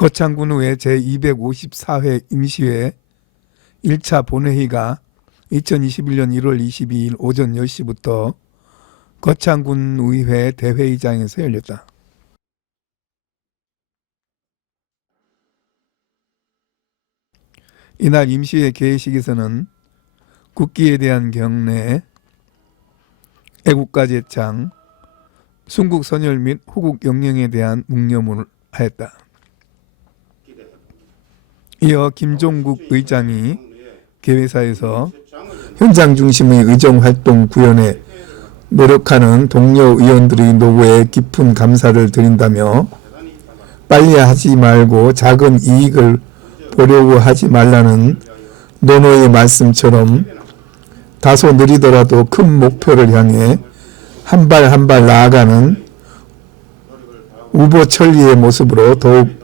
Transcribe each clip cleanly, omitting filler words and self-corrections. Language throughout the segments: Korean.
거창군의회 제254회 임시회 1차 본회의가 2021년 1월 22일 오전 10시부터 거창군의회 대회의장에서 열렸다. 이날 임시회 개회식에서는 국기에 대한 경례, 애국가 제창, 순국 선열 및 호국 영령에 대한 묵념을 하였다. 이어 김종국 의장이 개회사에서 현장 중심의 의정활동 구현에 노력하는 동료 의원들의 노고에 깊은 감사를 드린다며 빨리 하지 말고 작은 이익을 보려고 하지 말라는 노노의 말씀처럼 다소 느리더라도 큰 목표를 향해 한 발 한 발 나아가는 우보천리의 모습으로 더욱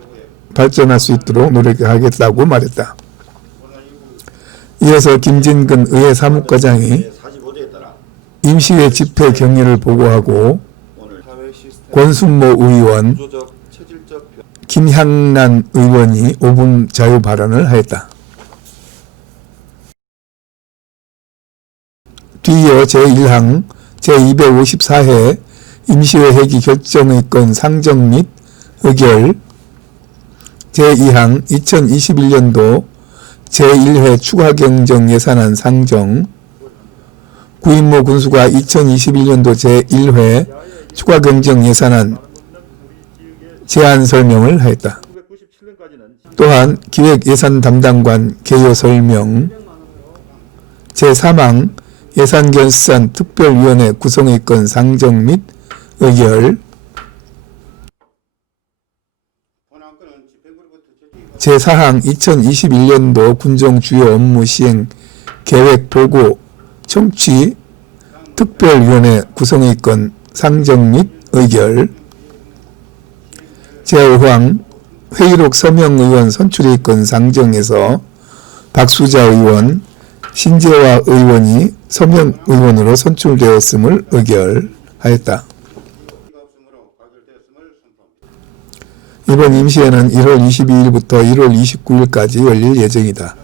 발전할 수 있도록 노력하겠다고 말했다. 이어서 김진근 의회 사무과장이 임시회 집회 경위를 보고하고 권순모 의원, 김향란 의원이 5분 자유 발언을 하였다. 뒤이어 제1항 제254회 임시회 회기 결정의 건 상정 및 의결, 제2항 2021년도 제1회 추가경정 예산안 상정, 구인모 군수가 2021년도 제1회 추가경정 예산안 제안 설명을 하였다. 또한 기획예산 담당관 개요 설명, 제3항 예산결산 특별위원회 구성의 건 상정 및 의결, 제4항 2021년도 군정 주요 업무 시행 계획 보고 청취 특별위원회 구성의 건 상정 및 의결, 제5항 회의록 서명 의원 선출의 건 상정에서 박수자 의원, 신재화 의원이 서명 의원으로 선출되었음을 의결하였다. 이번 임시회는 1월 22일부터 1월 29일까지 열릴 예정이다.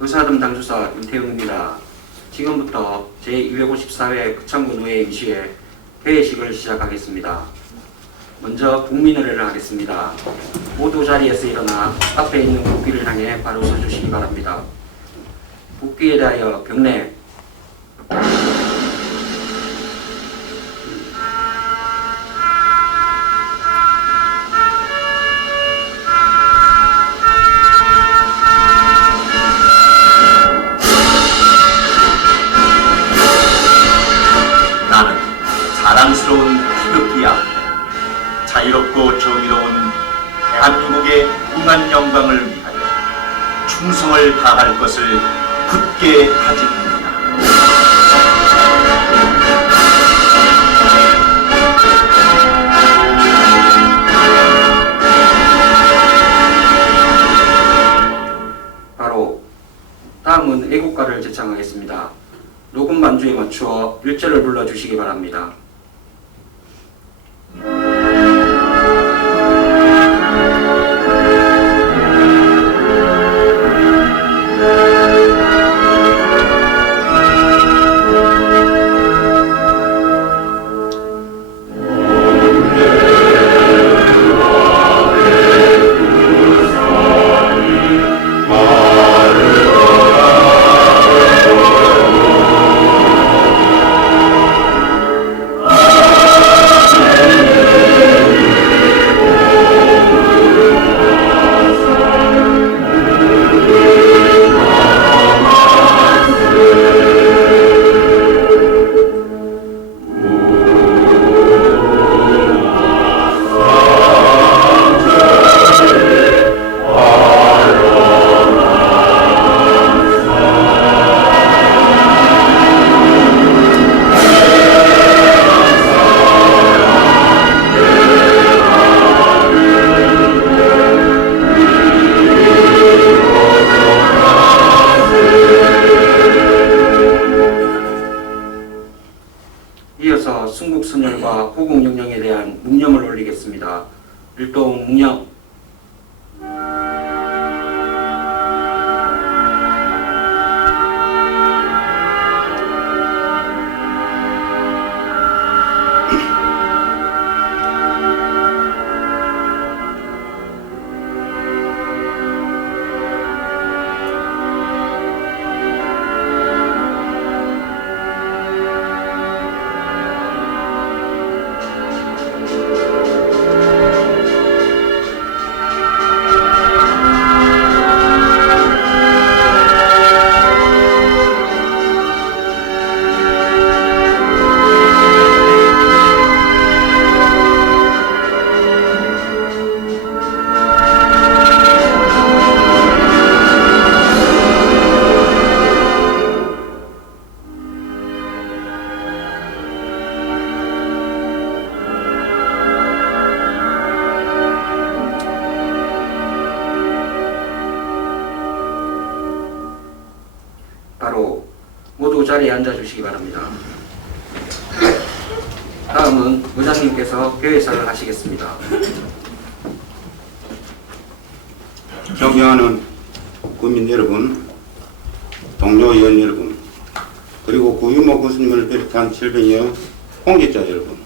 의사담당주사 윤태웅입니다. 지금부터 제254회 거창군의회 임시회 회의식을 시작하겠습니다. 먼저 국민의례를 하겠습니다. 모두 자리에서 일어나 앞에 있는 국기를 향해 바로 서주시기 바랍니다. 국기에 대하여 경례. 나는 자랑스러운 희극기야. 자유롭고 정의로운 대한민국의 무한 영광을 위하여 충성을 다할 것을 굳게 다짐합니다. 바로 다음은 애국가를 제창하겠습니다. 녹음 반주에 맞추어 1절을 불러주시기 바랍니다. 순국선열과 호국영령에 대한 묵념을 올리겠습니다. 율동 묵념. 바로 모두 자리에 앉아주시기 바랍니다. 다음은 의장님께서 교회사를 하시겠습니다. 존경하는 국민 여러분, 동료 의원 여러분, 그리고 구유모 교수님을 비롯한 700여 공직자 여러분,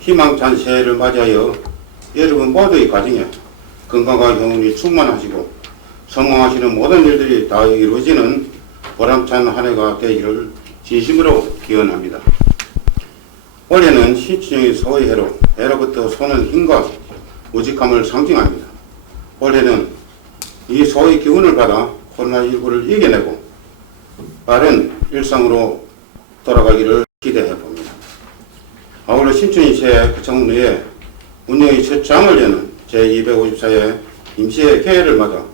희망찬 새해를 맞이하여 여러분 모두의 가정에 건강과 행운이 충만하시고 성공하시는 모든 일들이 다 이루어지는 보람찬 한 해가 되기를 진심으로 기원합니다. 올해는 신춘영의 소의 해로 해로부터 소는 힘과 우직함을 상징합니다. 올해는 이 소의 기운을 받아 코로나19를 이겨내고 빠른 일상으로 돌아가기를 기대해 봅니다. 아울러 신춘희 시의 구청의회 운영의 첫 장을 여는 제254회 임시회 개회를 맞아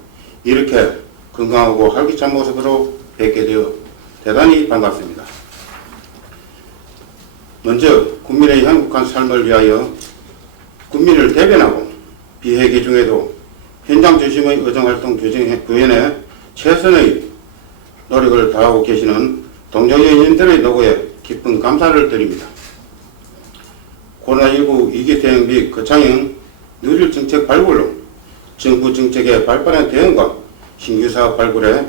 이렇게 건강하고 활기찬 모습으로 뵙게 되어 대단히 반갑습니다. 먼저 국민의 행복한 삶을 위하여 국민을 대변하고 비회계 중에도 현장 중심의 의정활동 구현에 최선의 노력을 다하고 계시는 동료의원님들의 노고에 깊은 감사를 드립니다. 코로나19 위기 대응 및 거창형 누릴 정책 발굴로 정부 정책의 발빠른 대응과 신규 사업 발굴에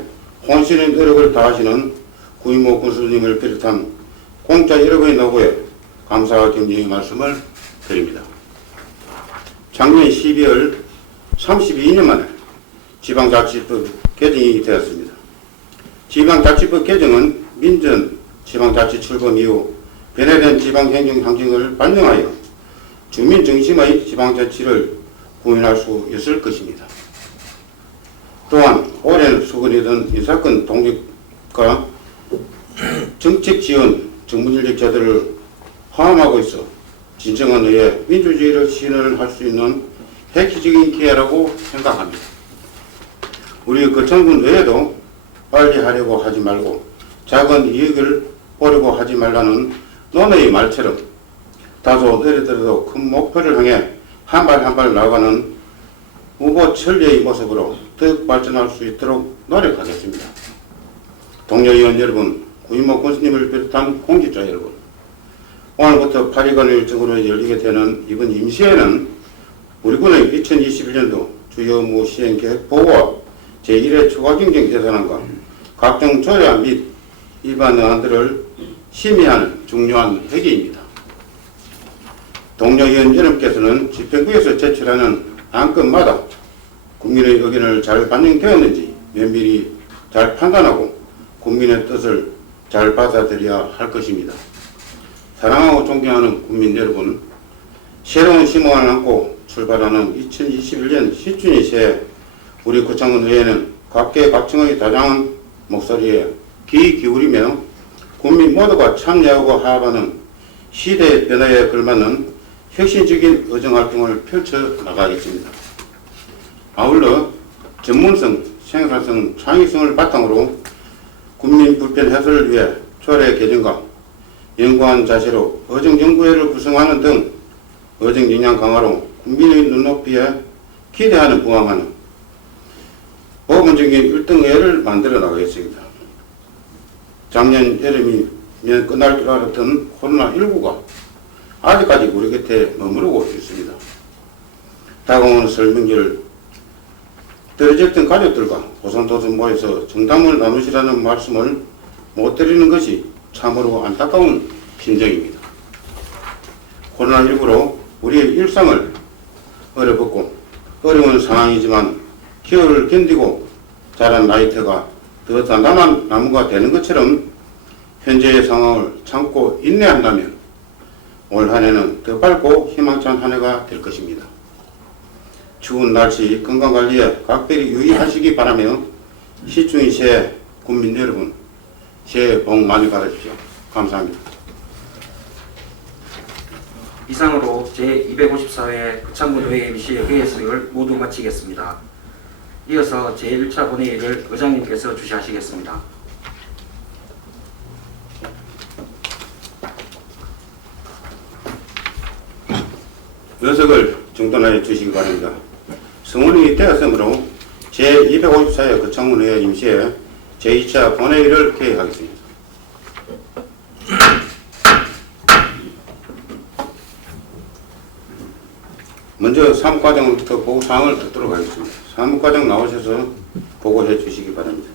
혼신의 노력을 다하시는 구인모 군수님을 비롯한 공짜 1억의 노고에 감사와 경쟁의 말씀을 드립니다. 작년 12월 32년 만에 지방자치법 개정이 되었습니다. 지방자치법 개정은 민전 지방자치 출범 이후 변화된 지방행정 환경을 반영하여 주민 중심의 지방자치를 구현할 수 있을 것입니다. 또한 오랜 수건이던 인사권 독립과 정책 지원, 전문인력 제도를 포함하고 있어 진정한 의회 민주주의를 실현할 수 있는 획기적인 기회라고 생각합니다. 우리 거창군 의회도 빨리 하려고 하지 말고 작은 이익을 보려고 하지 말라는 논의 말처럼 다소 느리더라도 큰 목표를 향해 한 발 한 발 나아가는 후보 천리의 모습으로 더욱 발전할 수 있도록 노력하겠습니다. 동료 의원 여러분, 구인모 군수님을 비롯한 공직자 여러분, 오늘부터 8일간 일정으로 열리게 되는 이번 임시회는 우리 군의 2021년도 주요 업무 시행 계획 보고와 제1회 추가 경쟁 예산안과 각종 조례안 및 일반 의안들을 심의하는 중요한 회기입니다. 동료 의원 여러분께서는 집행부에서 제출하는 안건마다 국민의 의견을 잘 반영되었는지 면밀히 잘 판단하고 국민의 뜻을 잘 받아들여야 할 것입니다. 사랑하고 존경하는 국민 여러분, 새로운 희망을 안고 출발하는 2021년 신춘희 새해 우리 구청은 의회는 각계 각층의 다양한 목소리에 귀 기울이며 국민 모두가 참여하고 화합하는 시대의 변화에 걸맞는 혁신적인 의정활동을 펼쳐 나가겠습니다. 아울러 전문성, 생산성, 창의성을 바탕으로 국민 불편 해소를 위해 조례 개정과 연구한 자세로 의정연구회를 구성하는 등 의정 역량 강화로 국민의 눈높이에 기대하는 부합하는 보건적인 1등의회를 만들어 나가겠습니다. 작년 여름이면 끝날 줄 알았던 코로나19가 아직까지 우리 곁에 머무르고 있습니다. 다가오는 설명절 떨어졌던 가족들과 고산도들 모여서 정담을 나누시라는 말씀을 못 드리는 것이 참으로 안타까운 심정입니다. 코로나19로 우리의 일상을 어렵고 어려운 상황이지만 기회를 견디고 자란 나이테가 더 단단한 나무가 되는 것처럼 현재의 상황을 참고 인내한다면 올 한 해는 더 밝고 희망찬 한 해가 될 것입니다. 추운 날씨 건강관리에 각별히 유의하시기 바라며 시중인 새해 국민 여러분 새해 복 많이 받으십시오. 감사합니다. 이상으로 제254회 거창군의회 임시 회의를 모두 마치겠습니다. 이어서 제1차 본회의를 의장님께서 주시하시겠습니다. 녀석을 정돈하여 주시기 바랍니다. 성원이 되었으므로 제254회 거창군의회 임시회 제2차 본회의를 개회하겠습니다. 먼저 사무과정부터 보고사항을 듣도록 하겠습니다. 사무과정 나오셔서 보고해 주시기 바랍니다.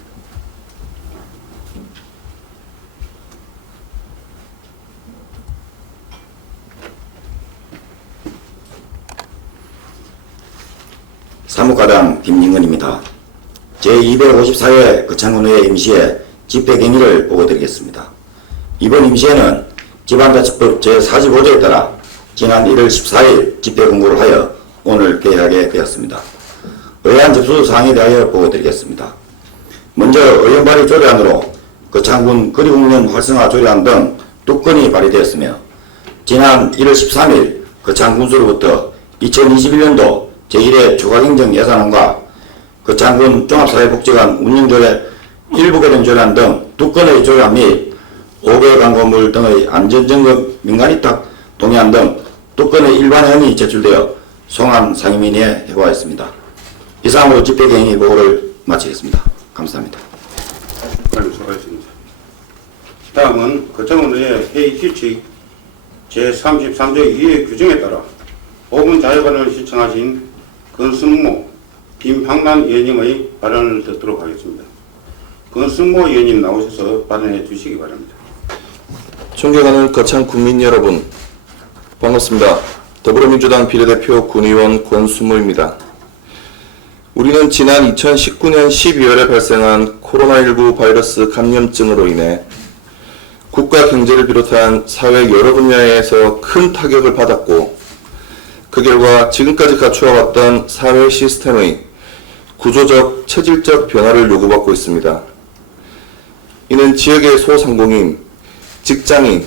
사무과장 김진근입니다. 제254회 거창군의회 임시회 집회경위를 보고드리겠습니다. 이번 임시회는 지방자치법 제45조에 따라 지난 1월 14일 집회 공고를 하여 오늘 개회하게 되었습니다. 의안 접수 사항에 대하여 보고드리겠습니다. 먼저 의원 발의 조례안으로 거창군 거리공연 활성화 조례안 등 2건이 발의되었으며 지난 1월 13일 거창군수로부터 2021년도 제1회 추가경정 예산안과 거창군 종합사회복지관 운영조례 일부 개정 조례안 등 2건의 조례안 및 5개 광고물 등의 안전점검 민간위탁 동의안 등 2건의 일반회원이 제출되어 송환 상임위원회에 회부하였습니다. 이상으로 집회경위 보고를 마치겠습니다. 감사합니다. 수고하셨습니다. 다음은 거창군의회 회의 규칙 제33조 2의 규정에 따라 5분 자유발언을 신청하신 권순모 김항란 의원님의 발언을 듣도록 하겠습니다. 권순모 의원님 나오셔서 발언해 주시기 바랍니다. 존경하는 거창 국민 여러분, 반갑습니다. 더불어민주당 비례대표 군의원 권순모입니다. 우리는 지난 2019년 12월에 발생한 코로나19 바이러스 감염증으로 인해 국가 경제를 비롯한 사회 여러 분야에서 큰 타격을 받았고, 그 결과 지금까지 갖추어왔던 사회 시스템의 구조적, 체질적 변화를 요구받고 있습니다. 이는 지역의 소상공인, 직장인,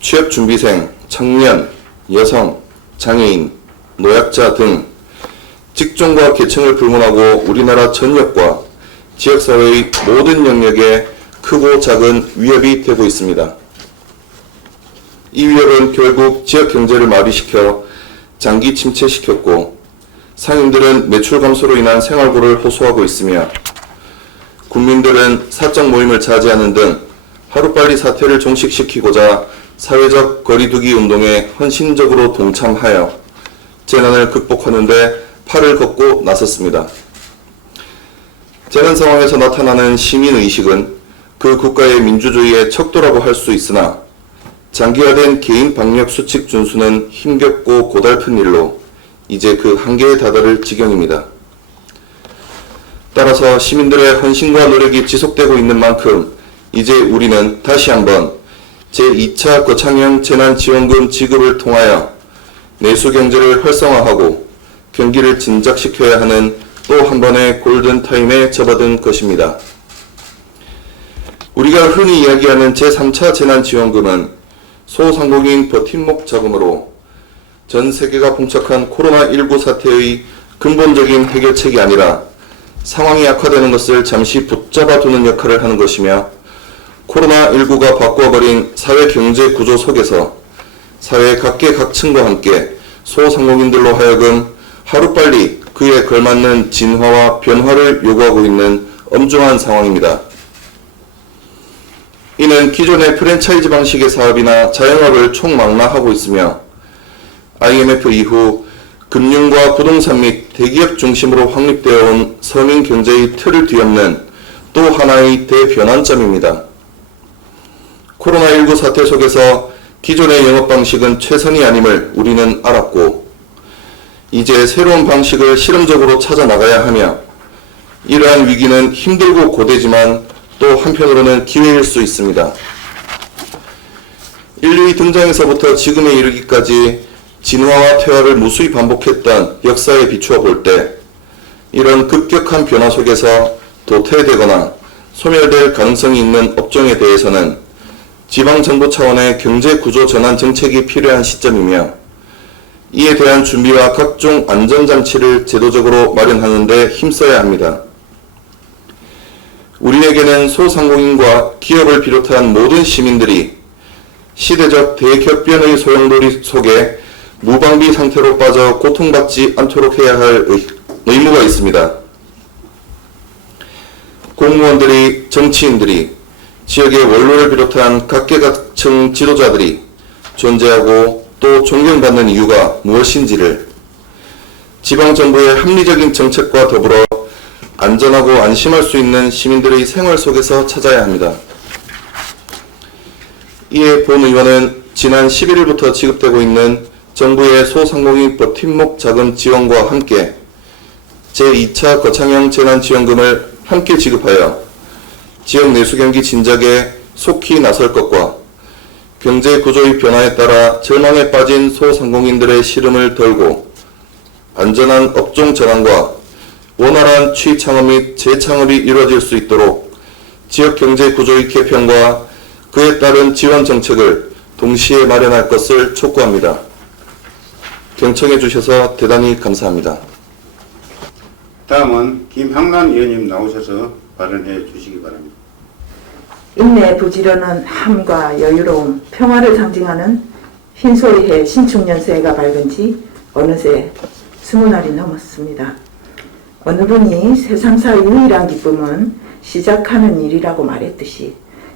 취업준비생, 청년, 여성, 장애인, 노약자 등 직종과 계층을 불문하고 우리나라 전역과 지역사회의 모든 영역에 크고 작은 위협이 되고 있습니다. 이 위협은 결국 지역 경제를 마비시켜 장기 침체시켰고, 상인들은 매출 감소로 인한 생활고를 호소하고 있으며, 국민들은 사적 모임을 자제하는 등 하루빨리 사태를 종식시키고자 사회적 거리두기 운동에 헌신적으로 동참하여 재난을 극복하는 데 팔을 걷고 나섰습니다. 재난 상황에서 나타나는 시민의식은 그 국가의 민주주의의 척도라고 할 수 있으나, 장기화된 개인 방역 수칙 준수는 힘겹고 고달픈 일로 이제 그 한계에 다다를 지경입니다. 따라서 시민들의 헌신과 노력이 지속되고 있는 만큼 이제 우리는 다시 한번 제2차 거창형 재난지원금 지급을 통하여 내수경제를 활성화하고 경기를 진작시켜야 하는 또 한 번의 골든타임에 접어든 것입니다. 우리가 흔히 이야기하는 제3차 재난지원금은 소상공인 버팀목 자금으로 전 세계가 봉착한 코로나19 사태의 근본적인 해결책이 아니라 상황이 악화되는 것을 잠시 붙잡아두는 역할을 하는 것이며, 코로나19가 바꿔버린 사회 경제 구조 속에서 사회 각계각층과 함께 소상공인들로 하여금 하루빨리 그에 걸맞는 진화와 변화를 요구하고 있는 엄중한 상황입니다. 이는 기존의 프랜차이즈 방식의 사업이나 자영업을 총망라하고 있으며 IMF 이후 금융과 부동산 및 대기업 중심으로 확립되어 온 서민 경제의 틀을 뒤엎는 또 하나의 대변환점입니다. 코로나19 사태 속에서 기존의 영업 방식은 최선이 아님을 우리는 알았고 이제 새로운 방식을 실험적으로 찾아 나가야 하며 이러한 위기는 힘들고 고되지만 또 한편으로는 기회일 수 있습니다. 인류의 등장에서부터 지금에 이르기까지 진화와 퇴화를 무수히 반복했던 역사에 비추어 볼 때 이런 급격한 변화 속에서 도태되거나 소멸될 가능성이 있는 업종에 대해서는 지방정부 차원의 경제구조 전환 정책이 필요한 시점이며 이에 대한 준비와 각종 안전장치를 제도적으로 마련하는 데 힘써야 합니다. 우리에게는 소상공인과 기업을 비롯한 모든 시민들이 시대적 대격변의 소용돌이 속에 무방비 상태로 빠져 고통받지 않도록 해야 할 의무가 있습니다. 공무원들이, 정치인들이, 지역의 원로를 비롯한 각계각층 지도자들이 존재하고 또 존경받는 이유가 무엇인지를 지방정부의 합리적인 정책과 더불어 안전하고 안심할 수 있는 시민들의 생활 속에서 찾아야 합니다. 이에 본 의원은 지난 11일부터 지급되고 있는 정부의 소상공인 버팀목 자금 지원과 함께 제2차 거창형 재난지원금을 함께 지급하여 지역 내수 경기 진작에 속히 나설 것과 경제 구조의 변화에 따라 전황에 빠진 소상공인들의 시름을 덜고 안전한 업종 전환과 원활한 취창업 및 재창업이 이루어질 수 있도록 지역 경제 구조의 개편과 그에 따른 지원 정책을 동시에 마련할 것을 촉구합니다. 경청해 주셔서 대단히 감사합니다. 다음은 김향란 의원님 나오셔서 발언해 주시기 바랍니다. 인내 부지런한 함과 여유로움, 평화를 상징하는 흰소리해 신축년새해가 밝은 지 어느새 20날이 넘었습니다. 어느 분이 세상사 유일한 기쁨은 시작하는 일이라고 말했듯이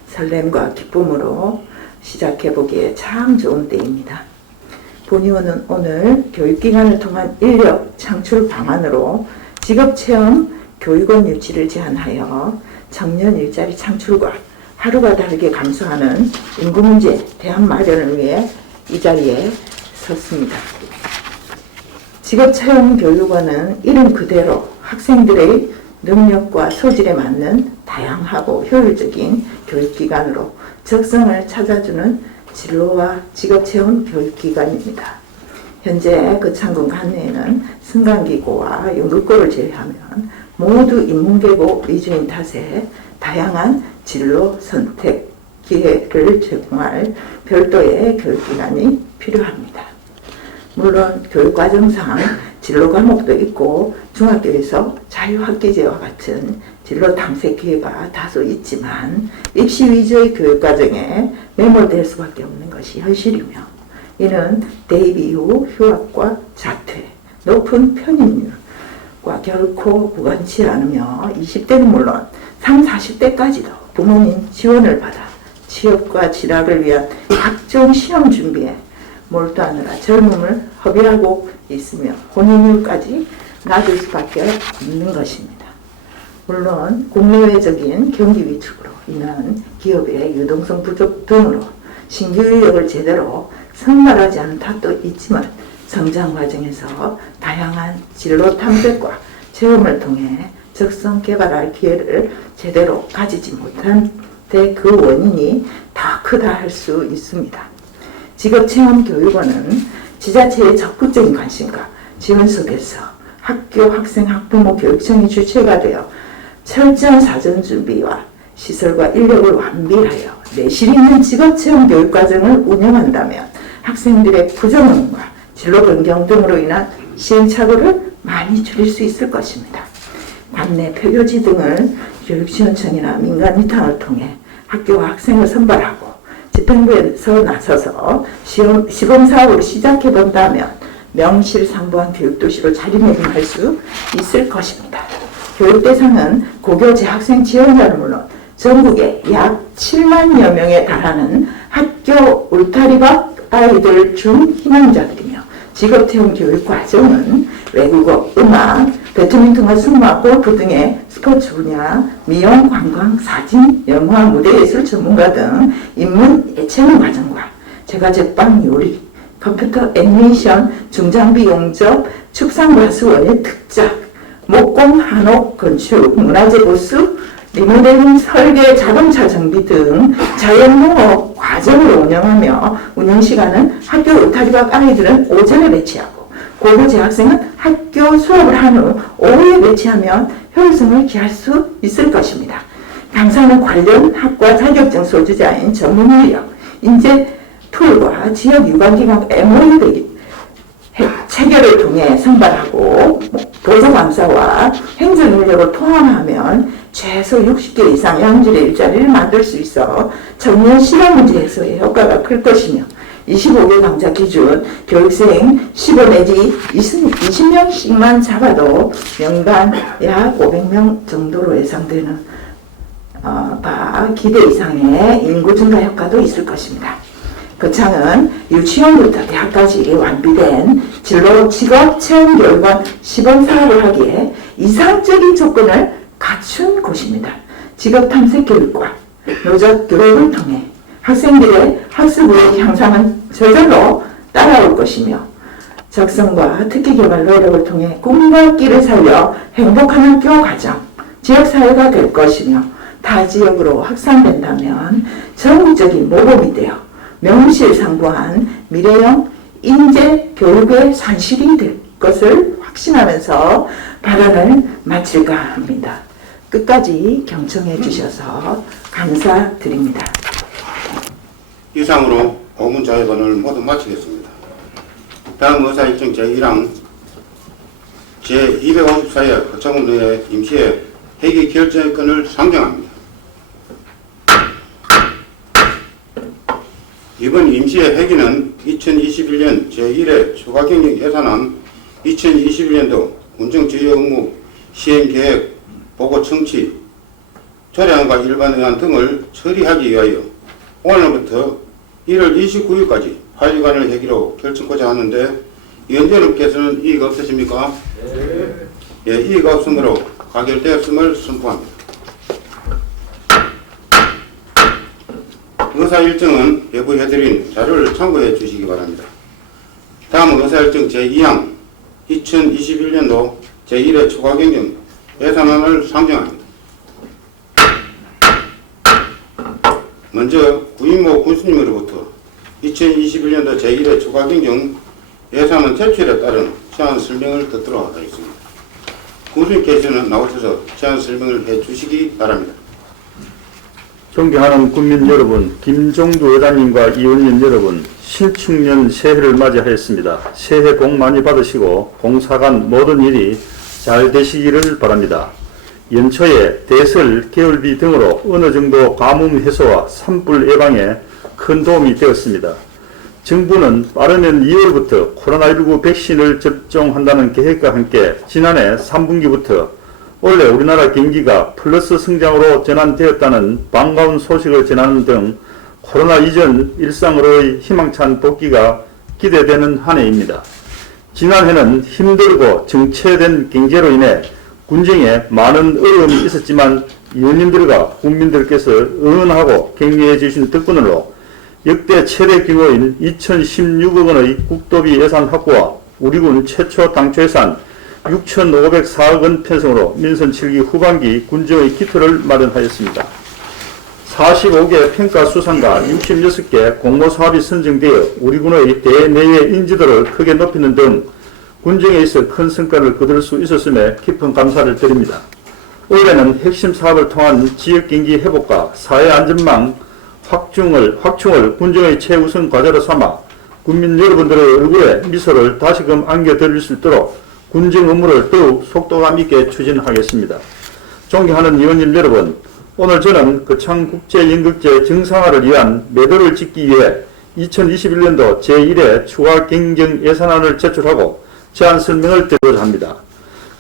설렘과 기쁨으로 시작해보기에 참 좋은 때입니다. 본 의원은 오늘 교육기관을 통한 인력 창출 방안으로 직업체험 교육원 유치를 제안하여 청년 일자리 창출과 하루가 다르게 감소하는 인구 문제 대안 마련을 위해 이 자리에 섰습니다. 직업체험 교육원은 이름 그대로 학생들의 능력과 소질에 맞는 다양하고 효율적인 교육기관으로 적성을 찾아주는 진로와 직업체험 교육기관입니다. 현재 거창군 관내에는 승강기고와 연극고를 제외하면 모두 인문계고 위주인 탓에 다양한 진로 선택 기회를 제공할 별도의 교육기관이 필요합니다. 물론 교육과정상 진로 과목도 있고 중학교에서 자유학기제와 같은 진로 탐색 기회가 다소 있지만 입시 위주의 교육과정에 매몰될 수밖에 없는 것이 현실이며 이는 대입 이후 휴학과 자퇴, 높은 편입률과 결코 무관치 않으며 20대는 물론 30, 40대까지도 부모님 지원을 받아 취업과 진학을 위한 각종 시험 준비에 몰두하느라 젊음을 허비하고 있으며 혼인율까지 낮을 수밖에 없는 것입니다. 물론 국내외적인 경기 위축으로 인한 기업의 유동성 부족 등으로 신규 인력을 제대로 선발하지 않은 탓도 있지만 성장 과정에서 다양한 진로 탐색과 체험을 통해 적성 개발할 기회를 제대로 가지지 못한 데 그 원인이 더 크다 할 수 있습니다. 직업체험교육원은 지자체의 적극적인 관심과 지원 속에서 학교, 학생, 학부모, 교육청이 주체가 되어 철저한 사전 준비와 시설과 인력을 완비하여 내실 있는 직업체험 교육과정을 운영한다면 학생들의 부정응과 진로 변경 등으로 인한 시행착오를 많이 줄일 수 있을 것입니다. 관내 표교지 등을 교육지원청이나 민간 위탁을 통해 학교와 학생을 선발하고 집행부에서 나서서 시범사업으로 시작해본다면 명실상부한 교육도시로 자리매김할 수 있을 것입니다. 교육 대상은 고교 재학생 지원자는 물론 전국의 약 7만여 명에 달하는 학교 울타리박 아이들 중 희망자들이며 직업체험 교육 과정은 외국어, 음악, 배드민턴과 승마, 골프 등의 스포츠 분야, 미용, 관광, 사진, 영화, 무대예술 전문가 등 인문 예체능 과정과 제과제빵 요리, 컴퓨터 애니메이션, 중장비 용접, 축산과수원의 특작, 목공, 한옥, 건축, 문화재 보수, 리모델링, 설계, 자동차 정비 등 자연농업 과정을 운영하며 운영시간은 학교 울타리박 아이들은 오전에 배치하고 고교 재학생은 학교 수업을 한 후 오후에 배치하면 효율성을 기할 수 있을 것입니다. 강사는 관련 학과 자격증 소지자인 전문인력, 인재 툴과 지역 유관기관 MOU 체결을 통해 선발하고 보조강사와 행정인력을 포함하면 최소 60개 이상 양질의 일자리를 만들 수 있어 청년 실업 문제 해소에 효과가 클 것이며 25개 강좌 기준 교육생 15 내지 20명씩만 잡아도 연간 약 500명 정도로 예상되는 기대 이상의 인구 증가 효과도 있을 것입니다. 거창은 유치원부터 대학까지 완비된 진로 직업 체험 교육원 시범 사업을 하기에 이상적인 조건을 갖춘 곳입니다. 직업 탐색 교육과 노적 교육을 통해 학생들의 학습의 향상은 저절로 따라올 것이며 적성과 특기 개발 노력을 통해 꿈과 끼를 살려 행복한 학교 과정, 지역사회가 될 것이며 타 지역으로 확산된다면 전국적인 모범이 되어 명실상부한 미래형 인재 교육의 산실이 될 것을 확신하면서 발언을 마칠까 합니다. 끝까지 경청해 주셔서 감사드립니다. 이상으로 5분 자유반을 모두 마치겠습니다. 다음 의사일정 제1항 제254회 거창군의 임시회 회기 결정권을 상정합니다. 이번 임시회 회기는 2021년 제1회 추가경영 예산안 2021년도 운정지휘 업무 시행계획 보고 청취, 조례안과 일반의안 등을 처리하기 위하여 오늘부터 1월 29일까지 8일간을 회기로 결정코자 하는데 위원장님께서는 이의가 없으십니까? 네. 예, 이의가 없으므로 가결되었음을 선포합니다. 의사일정은 배부해드린 자료를 참고해 주시기 바랍니다. 다음은 의사일정 제2항 2021년도 제1회 추가경영 예산안을 상정합니다. 먼저 구인모 군수님으로부터 2021년도 제1회 추가경영 예산안 제출에 따른 제안 설명을 듣도록 하겠습니다. 군수님께서는 나오셔서 제안 설명을 해 주시기 바랍니다. 존경하는 국민 여러분, 김종두 의장님과 의원님 여러분, 신축년 새해를 맞이하였습니다. 새해 복 많이 받으시고 봉사간 모든 일이 잘 되시기를 바랍니다. 연초에 대설, 계열비 등으로 어느 정도 가뭄 해소와 산불 예방에 큰 도움이 되었습니다. 정부는 빠르면 2월부터 코로나19 백신을 접종한다는 계획과 함께 지난해 3분기부터 원래 우리나라 경기가 플러스 성장으로 전환되었다는 반가운 소식을 전하는 등 코로나 이전 일상으로의 희망찬 복귀가 기대되는 한 해입니다. 지난해는 힘들고 정체된 경제로 인해 군정에 많은 어려움이 있었지만 의원님들과 국민들께서 응원하고 격려해 주신 덕분으로 역대 최대 규모인 2016억 원의 국도비 예산 확보와 우리 군 최초 당초 예산 6,504억 원 편성으로 민선 7기 후반기 군정의 기초를 마련하였습니다. 45개 평가 수상과 66개 공모 사업이 선정되어 우리 군의 대내외 인지도를 크게 높이는 등 군정에 있어 큰 성과를 거둘 수 있었음에 깊은 감사를 드립니다. 올해는 핵심 사업을 통한 지역경기 회복과 사회안전망 확충을 군정의 최우선 과제로 삼아 국민 여러분들의 얼굴에 미소를 다시금 안겨드릴 수 있도록 군정 업무를 더욱 속도감 있게 추진하겠습니다. 존경하는 의원님 여러분, 오늘 저는 거창국제연극제 정상화를 위한 매도를 짓기 위해 2021년도 제1회 추가 경정 예산안을 제출하고 제안 설명을 드리고자 합니다.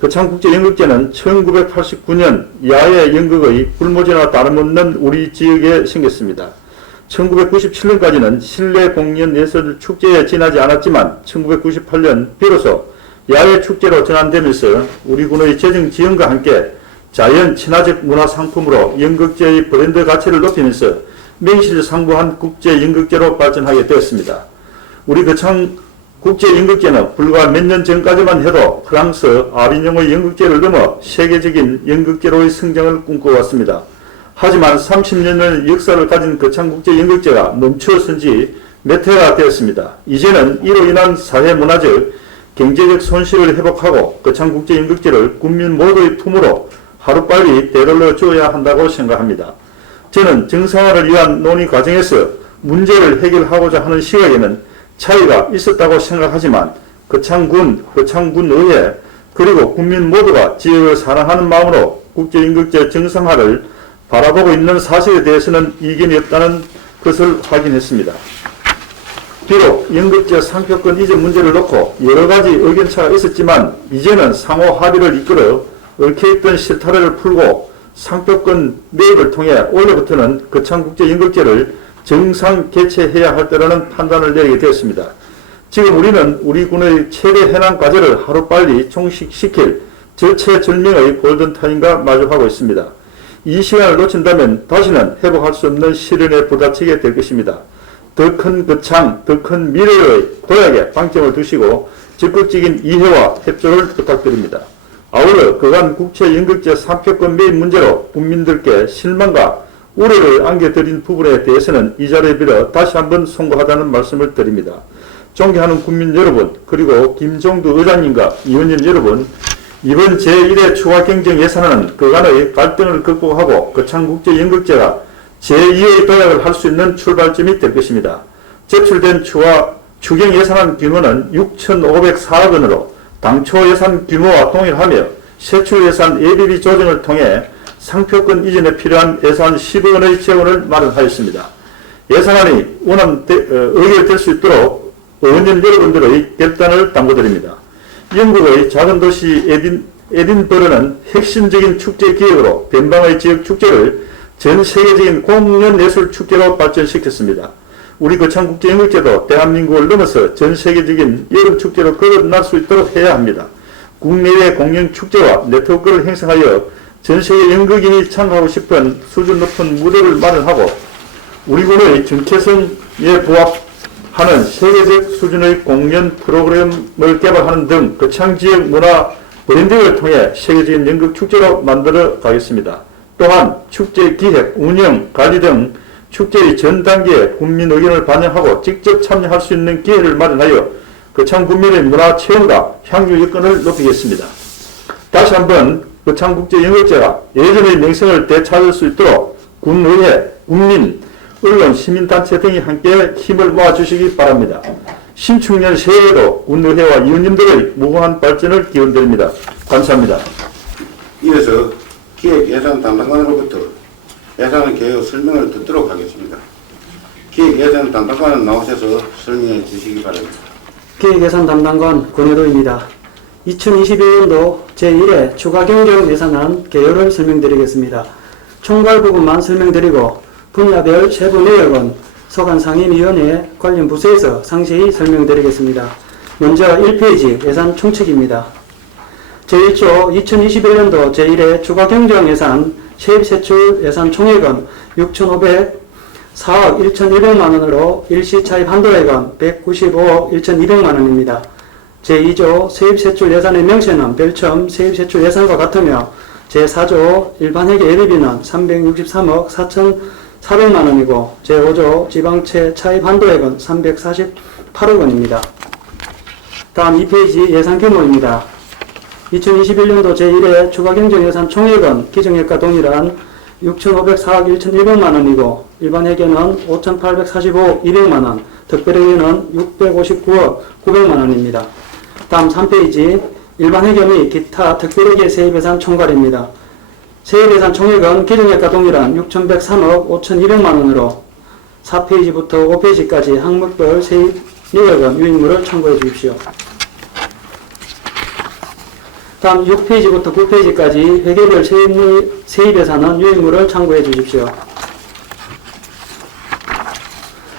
거창국제연극제는 1989년 야외 연극의 불모지나 다름없는 우리 지역에 생겼습니다. 1997년까지는 실내 공연 예술 축제에 지나지 않았지만 1998년 비로소 야외 축제로 전환되면서 우리 군의 재정 지원과 함께 자연 친화적 문화 상품으로 연극제의 브랜드 가치를 높이면서 명실상부한 국제 연극제로 발전하게 되었습니다. 우리 거창 국제 연극제는 불과 몇 년 전까지만 해도 프랑스 아비뇽의 연극제를 넘어 세계적인 연극제로의 성장을 꿈꿔왔습니다. 하지만 30년의 역사를 가진 거창국제 연극제가 멈추어선 지 몇 해가 되었습니다. 이제는 이로 인한 사회문화적, 경제적 손실을 회복하고 거창국제 연극제를 국민 모두의 품으로 하루빨리 되돌려 주어야 한다고 생각합니다. 저는 정상화를 위한 논의 과정에서 문제를 해결하고자 하는 시각에는 차이가 있었다고 생각하지만 거창군, 거창군의회 그리고 국민 모두가 지역을 사랑하는 마음으로 국제연극제 정상화를 바라보고 있는 사실에 대해서는 이견이 없다는 것을 확인했습니다. 비록 연극제 상표권 이전 문제를 놓고 여러가지 의견차가 있었지만 이제는 상호 합의를 이끌어 얽혀있던 실타래를 풀고 상표권 매입을 통해 올해부터는 거창국제연극제를 정상 개최해야 할 때라는 판단을 내리게 되었습니다. 지금 우리는 우리 군의 최대 해난 과제를 하루빨리 종식시킬 절체절명의 골든타임과 마주하고 있습니다. 이 시간을 놓친다면 다시는 회복할 수 없는 시련에 부딪히게 될 것입니다. 더 큰 거창, 더 큰 미래의 도약에 방점을 두시고 적극적인 이해와 협조를 부탁드립니다. 아울러 그간 국제연극제 상표권 매입 문제로 국민들께 실망과 우려를 안겨드린 부분에 대해서는 이 자리에 빌어 다시 한번 송구하다는 말씀을 드립니다. 존경하는 국민 여러분, 그리고 김종두 의장님과 의원님 여러분, 이번 제1회 추가 경정 예산안은 그간의 갈등을 극복하고 거창국제연극제가 제2의 도약을 할 수 있는 출발점이 될 것입니다. 제출된 추경 예산안 규모는 6,504억 원으로 당초 예산 규모와 동일하며 세출 예산 예비비 조정을 통해 상표권 이전에 필요한 예산 10억 원의 재원을 마련하였습니다. 예산안이 의결될 수 있도록 의원님 여러분들의 결단을 당부드립니다. 영국의 작은 도시 에딘버러는 핵심적인 축제 기획으로 변방의 지역 축제를 전 세계적인 공연예술 축제로 발전시켰습니다. 우리 거창국제연극제도 대한민국을 넘어서 전 세계적인 여름 축제로 거듭날 수 있도록 해야 합니다. 국내외 공연 축제와 네트워크를 형성하여 전 세계 연극인이 참가하고 싶은 수준 높은 무대를 마련하고 우리 군의 정체성에 부합하는 세계적 수준의 공연 프로그램을 개발하는 등 거창 지역 문화 브랜딩을 통해 세계적인 연극 축제로 만들어 가겠습니다. 또한 축제 기획, 운영, 관리 등 축제의 전 단계에 국민 의견을 반영하고 직접 참여할 수 있는 기회를 마련하여 거창 국민의 문화 체험과 향유 여건을 높이겠습니다. 다시 한번 거창국제연극제가 예전의 명성을 되찾을 수 있도록 군의회, 국민, 언론, 시민단체 등이 함께 힘을 모아주시기 바랍니다. 신축년 새해에도 군의회와 의원님들의 무궁한 발전을 기원드립니다. 감사합니다. 이어서 기획예산 담당관으로부터 예산 개요 설명을 듣도록 하겠습니다. 기획예산 담당관은 나오셔서 설명해 주시기 바랍니다. 기획예산 담당관 권혜도입니다. 2021년도 제1회 추가 경정 예산안 개요를 설명드리겠습니다. 총괄 부분만 설명드리고 분야별 세부 내역은 소관상임위원회 관련 부서에서 상세히 설명드리겠습니다. 먼저 1페이지 예산 총칙입니다. 제1조 2021년도 제1회 추가 경정 예산 세입세출 예산 총액은 6,504억 1,100만원으로 일시 차입 한도액은 195억 1,200만원입니다. 제2조 세입세출 예산의 명세는 별첨 세입세출 예산과 같으며 제4조 일반회계 예비비는 363억 4,400만원이고 제5조 지방채 차입 한도액은 348억 원입니다. 다음 2페이지 예산 규모입니다. 2021년도 제1회 추가경정 예산 총액은 기정액과 동일한 6,504억 1,100만원이고 일반회계는 5,845억 200만원, 특별회계는 659억 900만원입니다. 다음 3페이지 일반회계 및 기타 특별회계 세입예산 총괄입니다. 세입예산 총액은 기정액과 동일한 6,103억 5,200만원으로 4페이지부터 5페이지까지 항목별 세입 내역은 유인물을 참고해 주십시오. 다음 6페이지부터 9페이지까지 회계별 세입예산은 유의무를 참고해 주십시오.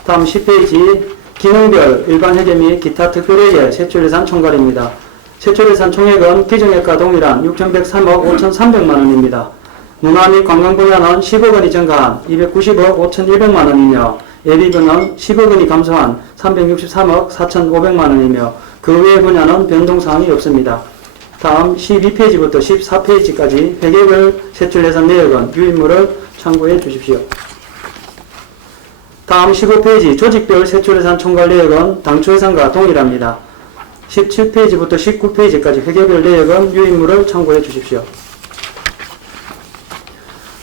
다음 10페이지 기능별 일반회계 및 기타 특별회계 세출예산 총괄입니다. 세출예산 총액은 기정액과 동일한 6,103억 5,300만원입니다. 문화 및 관광 분야는 10억 원이 증가한 290억 5,100만원이며 예비비는 10억 원이 감소한 363억 4,500만원이며 그 외의 분야는 변동사항이 없습니다. 다음 12페이지부터 14페이지까지 회계별 세출예산 내역은 유의무를 참고해 주십시오. 다음 15페이지 조직별 세출예산 총괄 내역은 당초 예산과 동일합니다. 17페이지부터 19페이지까지 회계별 내역은 유의무를 참고해 주십시오.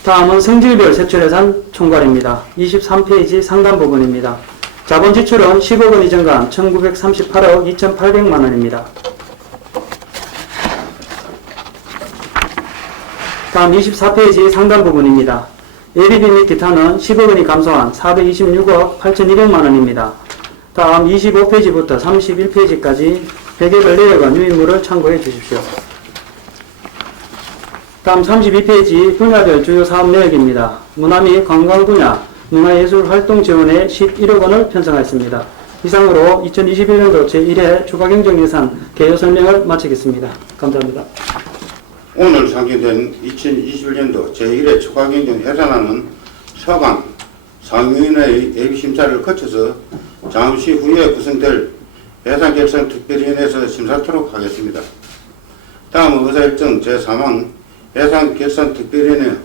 다음은 성질별 세출예산 총괄입니다. 23페이지 상단 부분입니다. 자본 지출은 10억 원이 증가한 1938억 2800만원입니다. 다음 24페이지 상단 부분입니다. 예비비 및 기타는 10억 원이 감소한 426억 8200만원입니다. 다음 25페이지부터 31페이지까지 회계별 내역은 유의무를 참고해 주십시오. 다음 32페이지 분야별 주요 사업 내역입니다. 문화 및 관광 분야 문화예술 활동 지원에 11억 원을 편성하였습니다. 이상으로 2021년도 제1회 추가경정예산 개요 설명을 마치겠습니다. 감사합니다. 오늘 상정된 2021년도 제1회 추가경정 예산안은 서강 상임위원회의 예비심사를 거쳐서 잠시 후에 구성될 예산결산특별위원회에서 심사토록 하겠습니다. 다음은 의사일정 제3항 예산결산특별위원회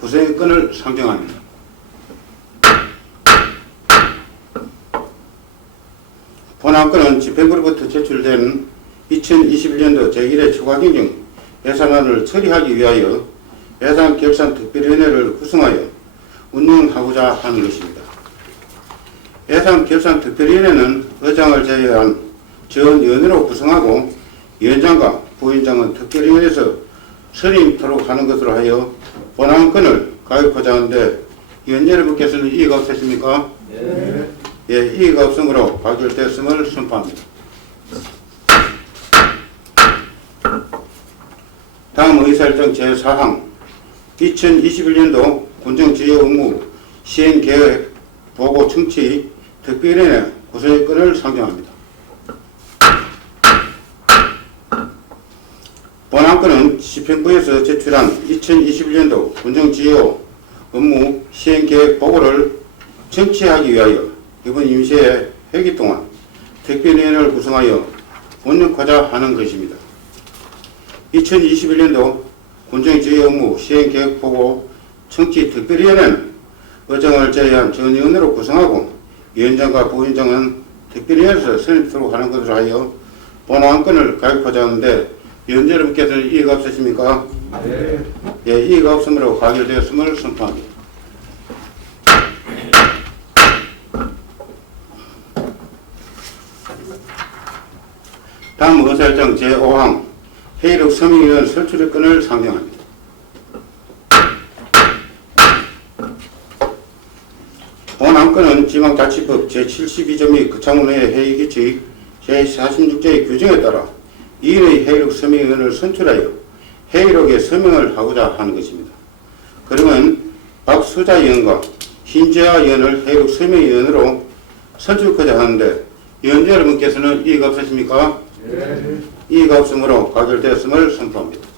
구성건을 상정합니다. 본안건은 집행부로부터 제출된 2021년도 제1회 추가경정 예산안을 처리하기 위하여 예산결산특별위원회를 구성하여 운영하고자 하는 것입니다. 예산결산특별위원회는 의장을 제외한 전 위원회로 구성하고 위원장과 부위원장은 특별위원회에서 선임토록 하는 것으로 하여 본안건을 가입하자 하는데 위원 여러분께서는 이의가 없으십니까? 네. 예, 이의가 없으므로 가결되었음을 선포합니다. 다음 의사일정 제4항 2021년도 군정지휘 업무 시행계획 보고 청취 특별위원회 구성건을 상정합니다. 본안건은 집행부에서 제출한 2021년도 군정지휘 업무 시행계획 보고를 청취하기 위하여 이번 임시회 회기 동안 특별위원회를 구성하여 운영하자 하는 것입니다. 2021년도 군정지휘 업무 시행계획 보고 청취 특별위원회는 의장을 제외한 전 위원회로 구성하고 위원장과 부위원장은 특별위원회에서 선임토록 하는 것으로 하여 본안건을 가입하자 하는데 위원 여러분께서는 이의가 없으십니까? 네. 예, 이의가 없으므로 가결되었음을 선포합니다. 다음 의사일정 제5항 회의록 서명위원 설출의 상정합니다. 본안건은 지방자치법 제72조 및 거창군의 회의규칙 제46조의 규정에 따라 2인의 회의록 서명위원을 선출하여 회의록에 서명을 하고자 하는 것입니다. 그러면 박수자 의원과 신재하 의원을 회의록 서명위원으로 선출하고자 하는데 위원 여러분께서는 이의가 없으십니까? 네. 이의가 없으므로 가결되었음을 선포합니다.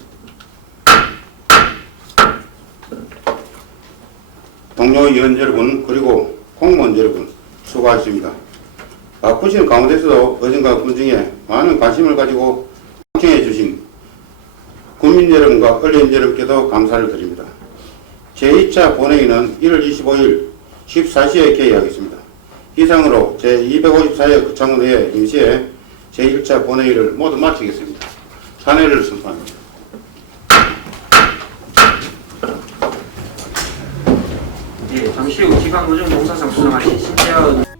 동료 위원 여러분 그리고 공무원 여러분 수고하셨습니다. 바쁘신 가운데서도 어젠가 군중에 많은 관심을 가지고 청청해 주신 국민 여러분과 언론 여러분께도 감사를 드립니다. 제2차 본회의는 1월 25일 14시에 개의하겠습니다. 이상으로 제254회 거창군의회 임시회 제1차 본회의를 모두 마치겠습니다. 산회를 선포합니다. 예, 잠시 후 지방노정공사상 수상하신 신재하